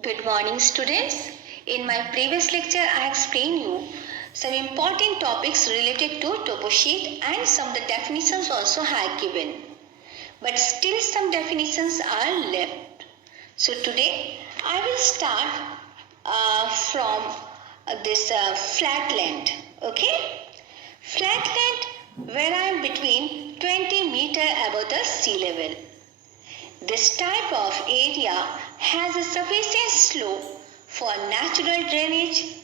Good morning, students. In my previous lecture, I explained you some important topics related to topo sheet and some of the definitions also I have given. But still some definitions are left. So today I will start from this flatland. Okay? Flatland where I am between 20 meter above the sea level. This type of area has a sufficient slope for natural drainage.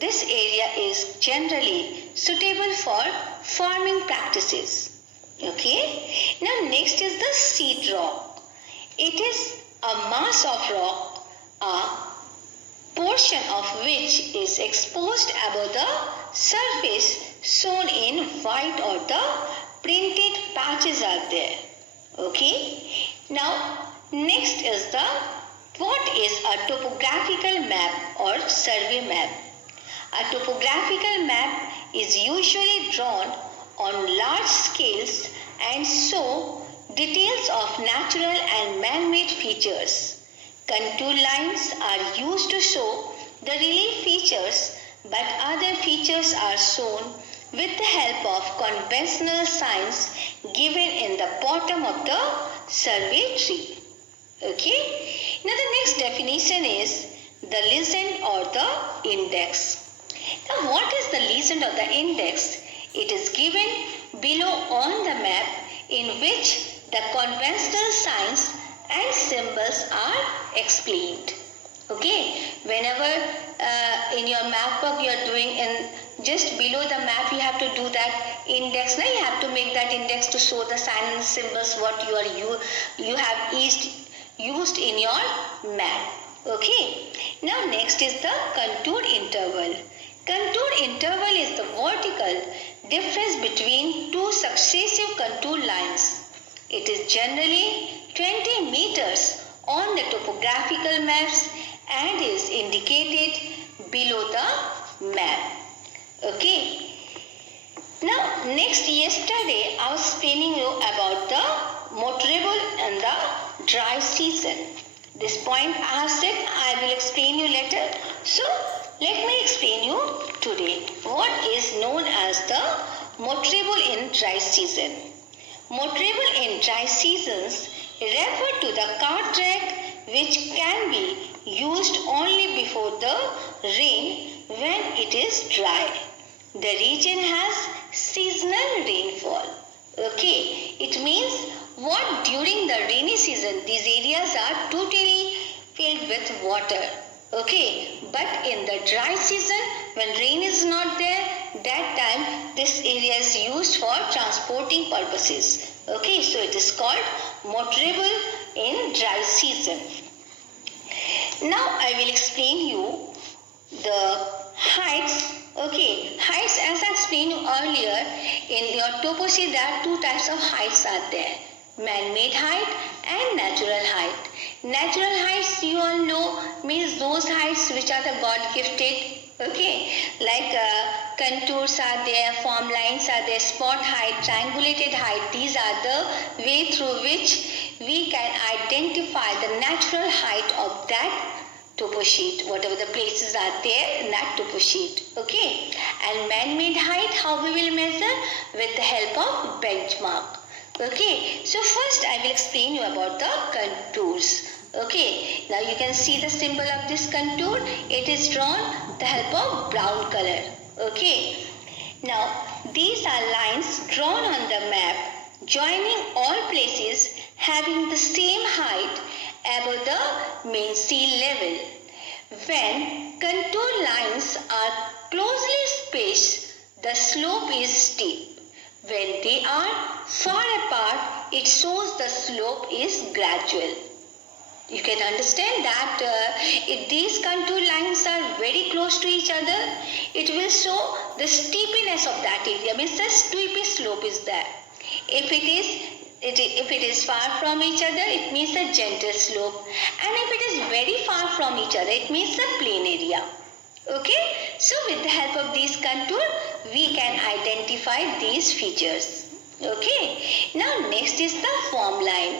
This area is generally suitable for farming practices. Okay. Now next is the seed rock. It is a mass of rock, a portion of which is exposed above the surface, shown in white, or the printed patches are there. Okay. Now next is the what is a topographical map or survey map. A topographical map is usually drawn on large scales and show details of natural and man-made features. Contour lines are used to show the relief features, but other features are shown with the help of conventional signs given in the bottom of the survey tree. Okay. Now the next definition is the legend or the index. Now what is the legend or the index? It is given below on the map, in which the conventional signs and symbols are explained. Okay, whenever in your map book you are doing, in just below the map you have to do that index. Now you have to make that index to show the signs and symbols what you have used in your map. Okay. Now next is the contour interval. Contour interval is the vertical difference between two successive contour lines. It is generally 20 meters on the topographical maps and is indicated below the map. Okay. Now next, yesterday I was explaining you about the motorable and the dry season. This point I have said I will explain you later. So let me explain you today what is known as the motorable in dry season. Motorable in dry seasons refer to the cart track which can be used only before the rain when it is dry. The region has seasonal rainfall. Okay, it means what during the rainy season these areas are totally filled with water. Okay, but in the dry season when rain is not there, that time this area is used for transporting purposes. Okay, so it is called motorable in dry season. Now I will explain you the heights. Okay, heights, as I explained you earlier, in your topo sheet there are two types of heights are there. Man-made height and natural height. Natural heights you all know means those heights which are the God-gifted. Okay, like contours are there, form lines are there, spot height, triangulated height. These are the way through which we can identify the natural height of that topo sheet, whatever the places are there in that topo sheet. Okay, and man-made height, how we will measure? With the help of benchmark. Okay, so first I will explain you about the contours. Okay, now you can see the symbol of this contour. It is drawn with the help of brown color. Okay, now these are lines drawn on the map joining all places having the same height above the mean sea level. When contour lines are closely spaced, the slope is steep. When they are far apart, it shows the slope is gradual. You can understand that if these contour lines are very close to each other, it will show the steepness of that area, means the steep slope is there. If it is far from each other, it means a gentle slope, and if it is very far from each other, it means a plain area. Okay, so with the help of these contour, we can identify these features. Okay, now next is the form line.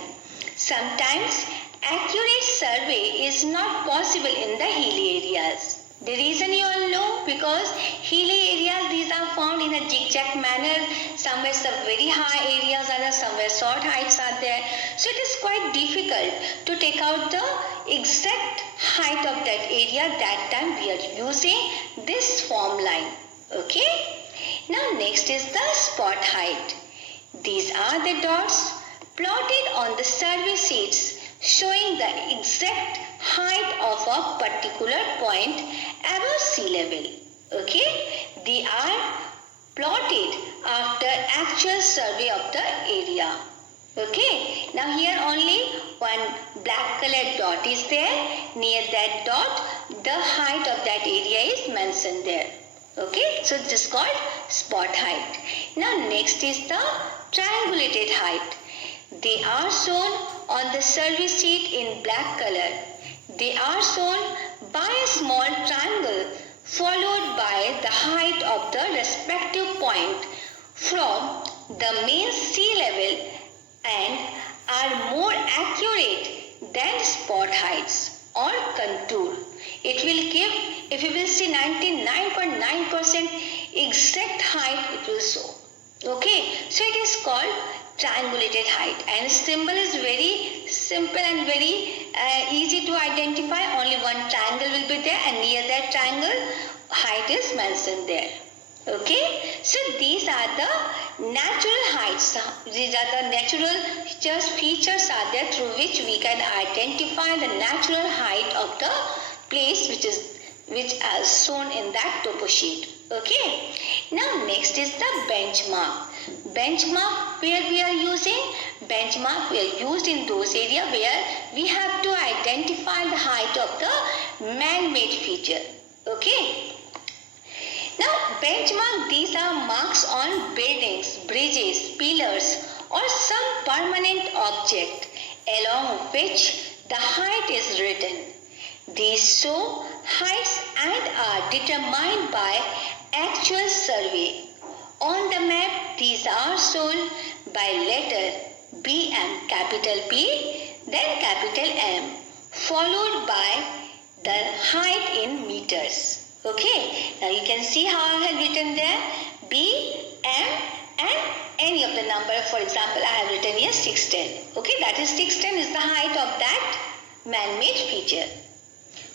Sometimes accurate survey is not possible in the hilly areas. The reason you all know, because hilly areas, these are found in a zigzag manner. Somewhere some very high areas are there, somewhere short heights are there. So it is quite difficult to take out the exact height of that area. That time we are using this form line. Okay. Now next is the spot height. These are the dots plotted on the survey sheets showing the exact height of a particular point above sea level. Okay, they are plotted after actual survey of the area. Okay, now here only one black colored dot is there. Near that dot, the height of that area is mentioned there. Okay, so this is called spot height. Now next is the triangulated height. They are shown on the survey sheet in black color. They are shown by a small triangle followed by the height of the respective point from the mean sea level and are more accurate than spot heights or contour. It will give, if you will see 99.9% exact height, it will show. Okay, so it is called triangulated height, and symbol is very simple and very easy to identify. Only one triangle will be there, and near that triangle height is mentioned there. Okay, so these are the natural heights. These are the natural features are there through which we can identify the natural height of the place which is shown in that topo sheet. Okay, now next is the benchmark. Benchmark, where we are using benchmark, we are used in those areas where we have to identify the height of the man-made feature. Okay. Now benchmark, these are marks on buildings, bridges, pillars or some permanent object along which the height is written. These show heights and are determined by actual survey. On the map, these are shown by letter BM, capital P, then capital M, followed by the height in meters. Okay, now you can see how I have written there B, M and any of the number. For example, I have written here 610. Okay, that is 610 is the height of that man-made feature.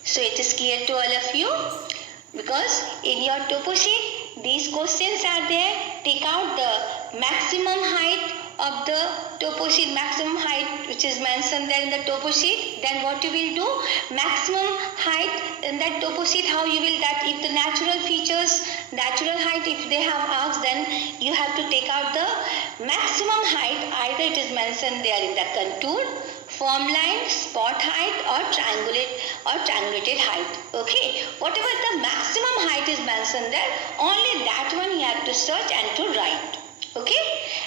So it is clear to all of you, because in your topo sheet these questions are there. Take out the maximum height of the topo sheet, maximum height which is mentioned there in the topo sheet. Then what you will do, maximum height in that topo sheet, how you will, that if the natural features, natural height, if they have asked, then you have to take out the maximum height. Either it is mentioned there in the contour, form line, spot height or triangulated height. Okay, whatever the maximum height is mentioned there, only that one you have to search and to write. Okay,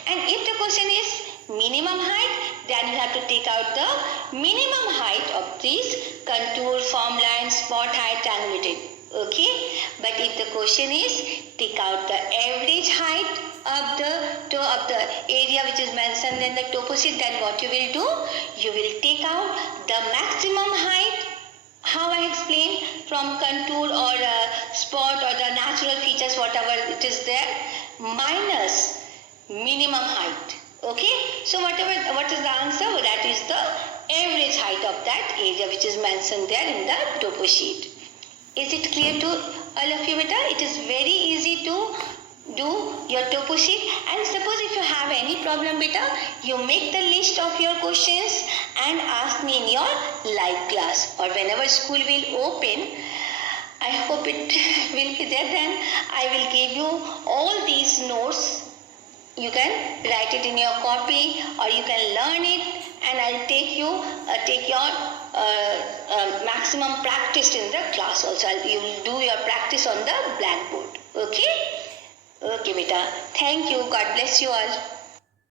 and if the question is minimum height, then you have to take out the minimum height of these contour, form line, spot height, triangulated. Okay, but if the question is take out the average height of the area which is mentioned in the topo sheet, then what you will do, you will take out the maximum height, how I explained, from contour or spot or the natural features, whatever it is there, minus minimum height. Okay, so what is the answer? That is the average height of that area which is mentioned there in the topo sheet. Is it clear to all of you, beta? It is very easy to do your topo sheet. And suppose if you have any problem, beta, you make the list of your questions and ask me in your live class, or whenever school will open. I hope it will be there. Then I will give you all these notes. You can write it in your copy or you can learn it, and I'll take your maximum practice in the class also. You will do your practice on the blackboard. Okay? Okay, beta. Thank you. God bless you all.